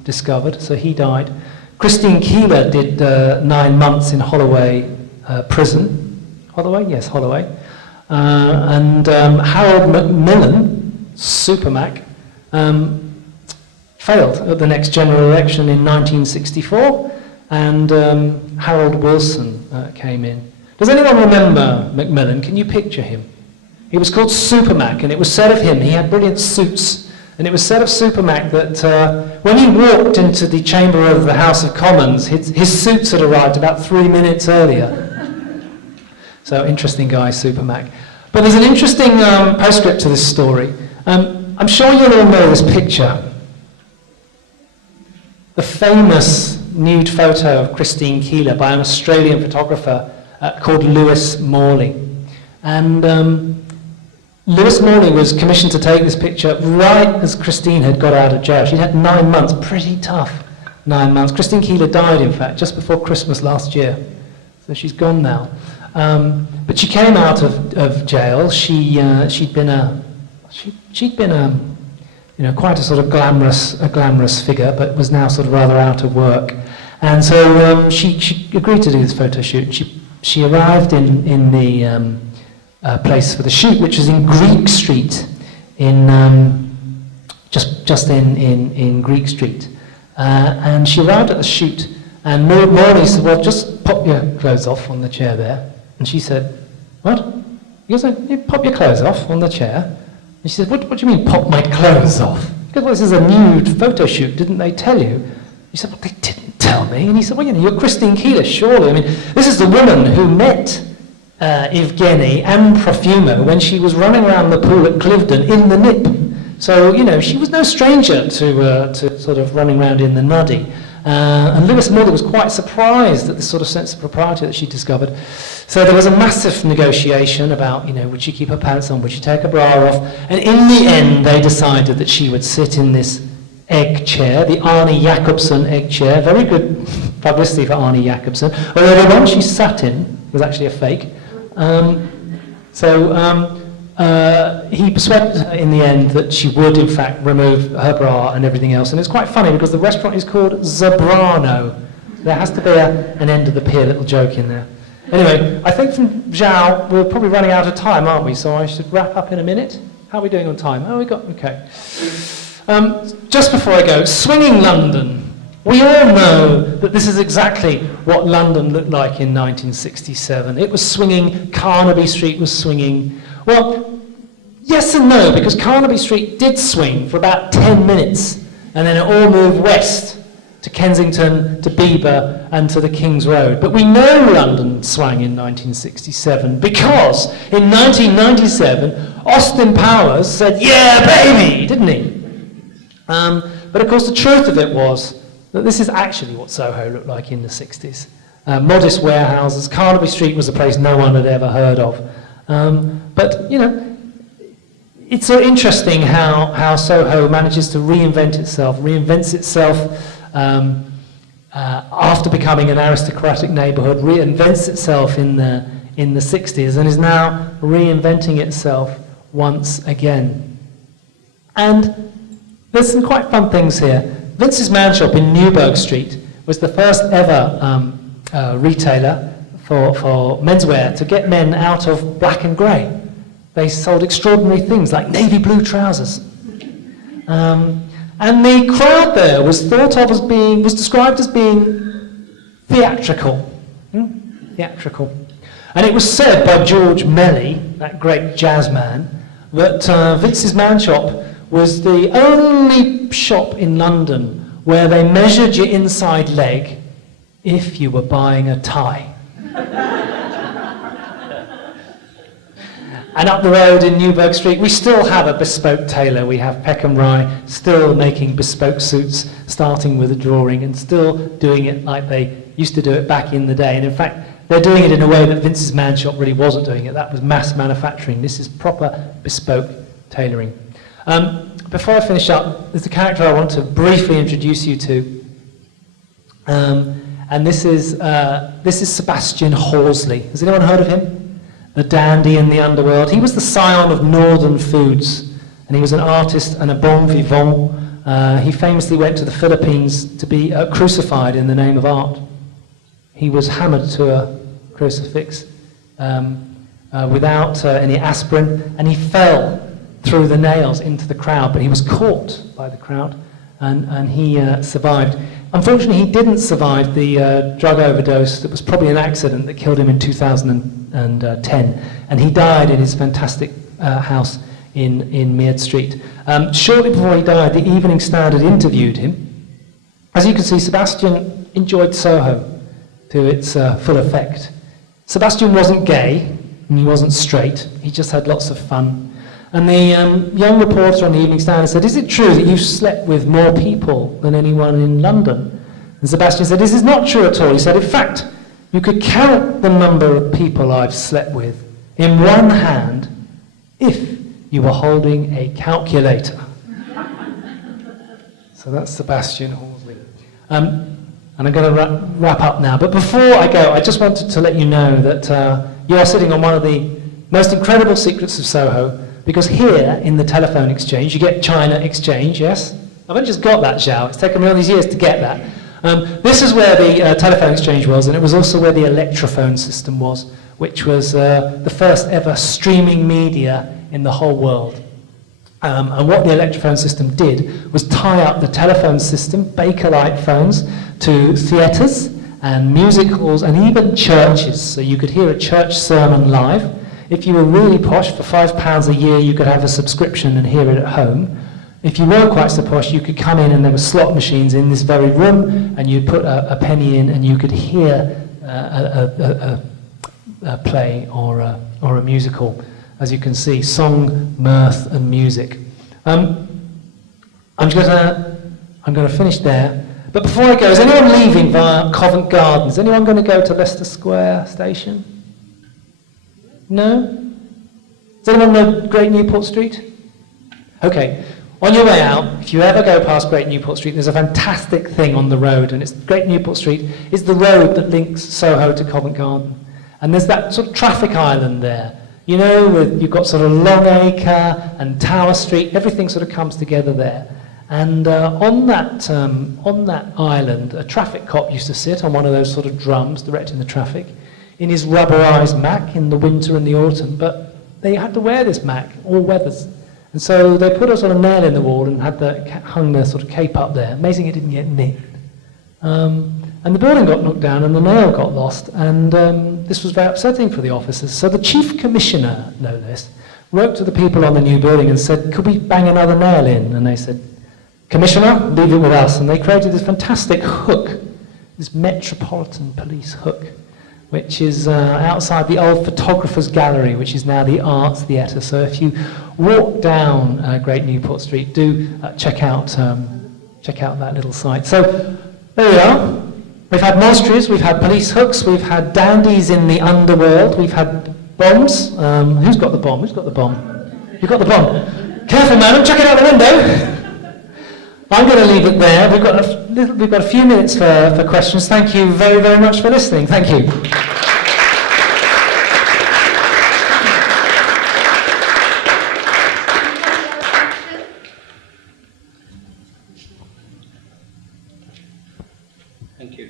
discovered, so he died. Christine Keeler did 9 months in Holloway prison. Holloway? Yes, Holloway. And Harold Macmillan, Supermac, failed at the next general election in 1964, and Harold Wilson came in. Does anyone remember Macmillan? Can you picture him? He was called Supermac, and it was said of him, he had brilliant suits, and it was said of Supermac that when he walked into the chamber of the House of Commons, his suits had arrived about 3 minutes earlier. So, interesting guy, Supermac. But there's an interesting postscript to this story. I'm sure you'll all know this picture. The famous nude photo of Christine Keeler by an Australian photographer called Lewis Morley. And Lewis Morley was commissioned to take this picture right as Christine had got out of jail. She'd had 9 months, pretty tough 9 months. Christine Keeler died, in fact, just before Christmas last year. So she's gone now. But she came out of jail. She'd been quite a sort of glamorous figure, but was now sort of rather out of work. And so she agreed to do this photo shoot. She arrived in the place for the shoot, which was in Greek Street, just in Greek Street. And she arrived at the shoot, and Morley said, "Well, just pop your clothes off on the chair there." And she said, "What?" He said, "You pop your clothes off on the chair." And she said, what do you mean, pop my clothes off? Because, well, this is a nude photo shoot, didn't they tell you? He said, "Well, they didn't tell me." And he said, "Well, you're Christine Keeler, surely. I mean, this is the woman who met Evgeny and Profumo when she was running around the pool at Cliveden in the nip. So, she was no stranger to sort of running around in the nuddy. And Lewis Morley was quite surprised at this sort of sense of propriety that she discovered. So there was a massive negotiation about, would she keep her pants on, would she take her bra off? And in the end, they decided that she would sit in this egg chair, the Arnie Jacobsen egg chair. Very good publicity for Arnie Jacobsen. Although the one she sat in was actually a fake. He persuaded her in the end that she would, in fact, remove her bra and everything else. And it's quite funny because the restaurant is called Zabrano. There has to be an end of the pier little joke in there. Anyway, I think from Zhao, we're probably running out of time, aren't we? So I should wrap up in a minute. How are we doing on time? Oh, okay. Just before I go, swinging London. We all know that this is exactly what London looked like in 1967. It was swinging, Carnaby Street was swinging. Well, yes and no, because Carnaby Street did swing for about 10 minutes, and then it all moved west to Kensington, to Belvoir, and to the King's Road. But we know London swang in 1967, because in 1997, Austin Powers said, "Yeah, baby," didn't he? But of course, the truth of it was that this is actually what Soho looked like in the 60s. Modest warehouses. Carnaby Street was a place no one had ever heard of. But, it's so interesting how Soho manages to reinvents itself after becoming an aristocratic neighbourhood, reinvents itself in the 60s, and is now reinventing itself once again. And there's some quite fun things here. Vince's Man Shop in Newburgh Street was the first ever retailer for menswear to get men out of black and grey. They sold extraordinary things like navy blue trousers. And the crowd there was described as being theatrical. Theatrical. And it was said by George Melly, that great jazz man, that Vince's Man Shop was the only shop in London where they measured your inside leg if you were buying a tie. And up the road in Newburgh Street, we still have a bespoke tailor. We have Peckham Rye still making bespoke suits, starting with a drawing and still doing it like they used to do it back in the day. And in fact, they're doing it in a way that Vince's Man Shop really wasn't doing it. That was mass manufacturing. This is proper bespoke tailoring. Before I finish up, there's a character I want to briefly introduce you to. And this is Sebastian Horsely. Has anyone heard of him? The dandy in the underworld. He was the scion of Northern Foods, and he was an artist and a bon vivant. He famously went to the Philippines to be crucified in the name of art. He was hammered to a crucifix without any aspirin, and he fell through the nails into the crowd, but he was caught by the crowd, and he survived. Unfortunately, he didn't survive the drug overdose. That was probably an accident that killed him in 2010, and he died in his fantastic house in Mead Street. Shortly before he died, the Evening Standard interviewed him. As you can see, Sebastian enjoyed Soho to its full effect. Sebastian wasn't gay, and he wasn't straight. He just had lots of fun. And the young reporter on the Evening Standard said, "Is it true that you've slept with more people than anyone in London?" And Sebastian said, "This is not true at all." He said, "In fact, you could count the number of people I've slept with in one hand if you were holding a calculator." So that's Sebastian Horsely. And I'm going to wrap up now. But before I go, I just wanted to let you know that you are sitting on one of the most incredible secrets of Soho, because here in the telephone exchange, you get China exchange, yes? I've only just got that, Zhao. It's taken me all these years to get that. This is where the telephone exchange was, and it was also where the electrophone system was, which was the first ever streaming media in the whole world. And what the electrophone system did was tie up the telephone system, Bakelite phones, to theatres and music halls and even churches. So you could hear a church sermon live. If you were really posh, for £5 a year, you could have a subscription and hear it at home. If you weren't quite so posh, you could come in and there were slot machines in this very room, and you'd put a penny in and you could hear a play or a musical. As you can see, song, mirth, and music. I'm going to finish there. But before I go, is anyone leaving via Covent Garden? Is anyone going to go to Leicester Square Station? No? Does anyone know Great Newport Street? Okay. On your way out, if you ever go past Great Newport Street, there's a fantastic thing on the road, and it's Great Newport Street is the road that links Soho to Covent Garden. And there's that sort of traffic island there. You know, you've got sort of Longacre and Tower Street, everything sort of comes together there. And on that island, a traffic cop used to sit on one of those sort of drums directing the traffic in his rubberized Mac in the winter and the autumn, but they had to wear this Mac, all weathers. And so they put us on a nail in the wall and hung their sort of cape up there. Amazing it didn't get nicked. And the building got knocked down and the nail got lost, and this was very upsetting for the officers. So the chief commissioner, know this, wrote to the people on the new building and said, "Could we bang another nail in?" And they said, "Commissioner, leave it with us." And they created this fantastic hook, this Metropolitan Police hook, which is outside the old Photographers Gallery, which is now the Arts Theatre. So if you walk down Great Newport Street, do check out that little site. So there we are. We've had nostries, we've had police hooks, we've had dandies in the underworld, we've had bombs. Who's got the bomb? Who's got the bomb? You've got the bomb. Careful, madam, chuck it out the window. I'm going to leave it there. We've got a few minutes for questions. Thank you very, very much for listening. Thank you. Thank you.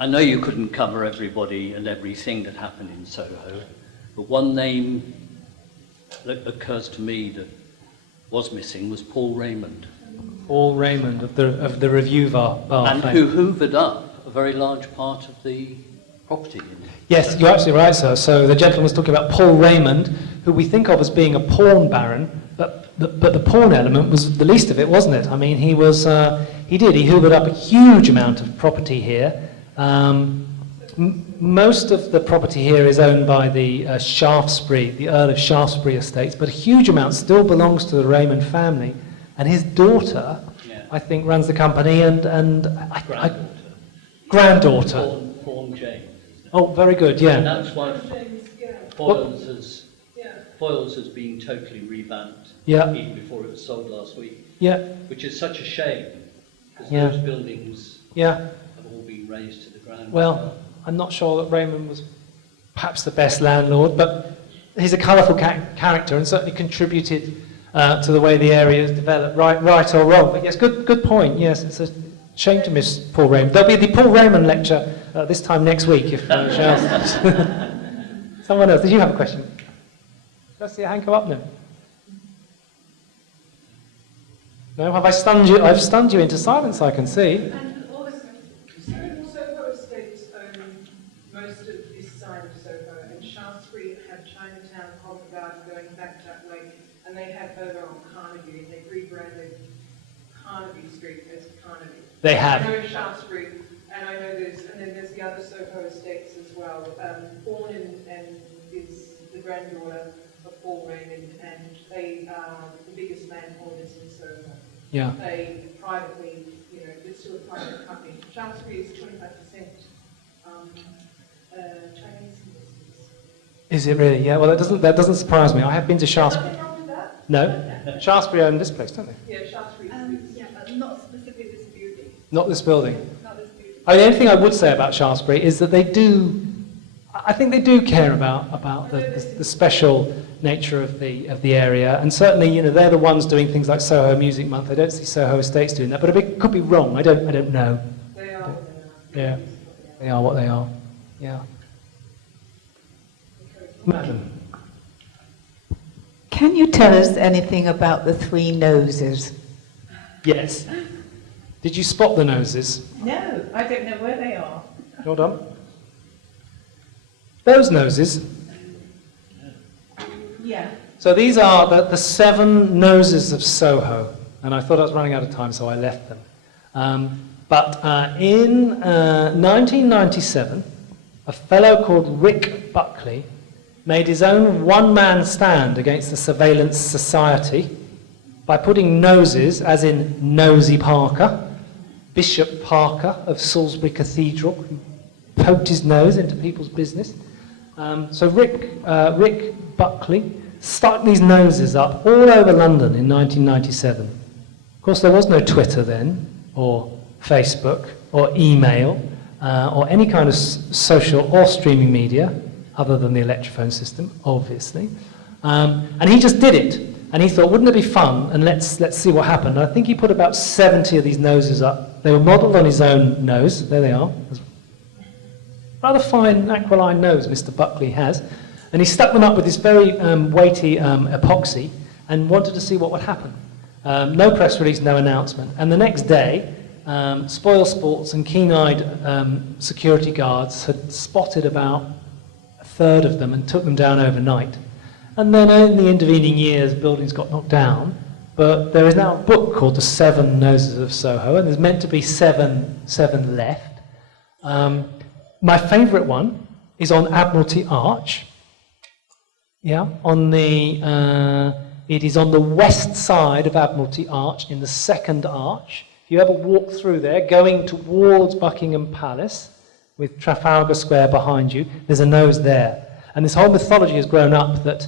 I know you couldn't cover everybody and everything that happened in Soho, but one name that occurs to me that was missing was Paul Raymond. Paul Raymond of the Review Bar. And who hoovered up a very large part of the property. Yes, you're absolutely right, sir. So the gentleman was talking about Paul Raymond, who we think of as being a porn baron, but the porn element was the least of it, wasn't it? I mean, he hoovered up a huge amount of property here. Most of the property here is owned by the Shaftesbury, the Earl of Shaftesbury estates, but a huge amount still belongs to the Raymond family, and his daughter, I think, runs the company, and granddaughter. Fawn James. Oh, very good, yeah. And that's why Foyles has been totally revamped, even before it was sold last week. Yeah. Which is such a shame, because those buildings have all been razed to the ground. Well, I'm not sure that Raymond was perhaps the best landlord, but he's a colourful character and certainly contributed to the way the area is developed, right or wrong. But yes, good point. Yes, it's a shame to miss Paul Raymond. There'll be the Paul Raymond lecture this time next week, if someone else. Did you have a question? Let's see your hand come up now. No, have I stunned you? I've stunned you into silence, I can see. And also, Soho estates own most of this side of Soho, and Shaftesbury had Chinatown, Covent Garden going back that way, and they have over on Carnaby, and they've rebranded Carnaby Street as Carnaby. They have. I know Shaftesbury, and I know there's the other Soho estates as well. Fawn and is the granddaughter of Paul Raymond, and they are the biggest landholders in Soho. Yeah. They privately, it's still a private company. Shaftesbury is 25% Chinese investors. Is it really? Yeah. Well, that doesn't surprise me. I have been to Shaftesbury. Nothing wrong with that? No. Shaftesbury own this place, don't they? Yeah, Shaftesbury. But not specifically this building. Not this building. Not this building. The only thing I would say about Shaftesbury is that I think they do care about the special nature of the area, and certainly they're the ones doing things like Soho Music Month. I don't see Soho Estates doing that, but I could be wrong. I don't know. They are what they are. Yeah, they are what they are. Yeah. Madam. Can you tell us anything about the three noses? Yes. Did you spot the noses? No, I don't know where they are. Hold on. Those noses. Yeah. So these are the 7 noses of Soho, and I thought I was running out of time, so I left them. But in 1997, a fellow called Rick Buckley made his own one-man stand against the Surveillance Society by putting noses, as in Nosy Parker, Bishop Parker of Salisbury Cathedral, who poked his nose into people's business. So Rick Buckley stuck these noses up all over London in 1997. Of course, there was no Twitter then, or Facebook, or email, or any kind of social or streaming media, other than the electrophone system, obviously. And he just did it. And he thought, wouldn't it be fun? And let's see what happened. And I think he put about 70 of these noses up. They were modelled on his own nose. There they are. Rather fine aquiline nose Mr. Buckley has. And he stuck them up with this very weighty epoxy and wanted to see what would happen. No press release, no announcement. And the next day, Spoil Sports and keen-eyed security guards had spotted about a third of them and took them down overnight. And then in the intervening years, buildings got knocked down. But there is now a book called The 7 Noses of Soho, and there's meant to be seven left. My favourite one is on Admiralty Arch. Yeah, it is on the west side of Admiralty Arch, in the second arch. If you ever walk through there, going towards Buckingham Palace, with Trafalgar Square behind you, there's a nose there. And this whole mythology has grown up that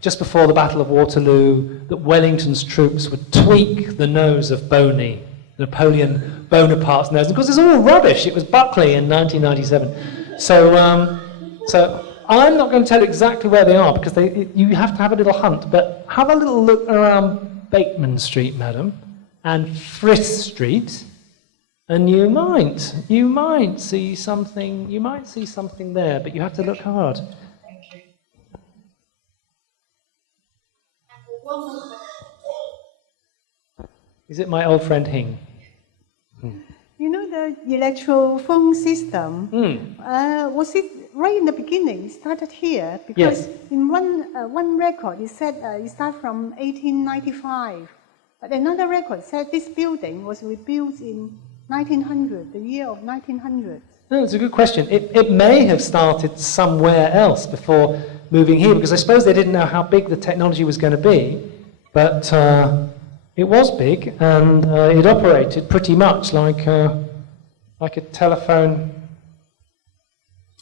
just before the Battle of Waterloo, that Wellington's troops would tweak the nose of Boney, Napoleon Bonaparte's nose. And of course, it's all rubbish. It was Buckley in 1997. So I'm not going to tell you exactly where they are, because you have to have a little hunt. But have a little look around Bateman Street, madam, and Frith Street, and you might see something. You might see something there, but you have to look hard. Thank you. Is it my old friend Hing? You know the electrophone system? Was it right in the beginning? It started here because in one record it said it started from 1895, but another record said this building was rebuilt in 1900, the year of 1900? No, it's a good question. It may have started somewhere else before moving here, because I suppose they didn't know how big the technology was going to be, but it was big, and it operated pretty much like a telephone.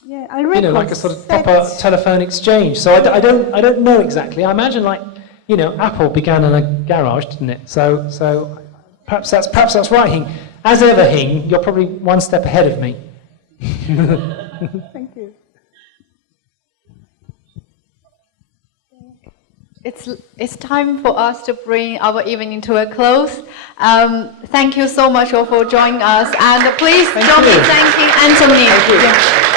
Yeah, I read like a sort of proper telephone exchange. So I don't know exactly. I imagine, like, Apple began in a garage, didn't it? So perhaps that's right, Hing. As ever, Hing, you're probably one step ahead of me. Thank you. It's time for us to bring our evening to a close. Thank you so much all for joining us, and please join me thanking Anthony. Thank you.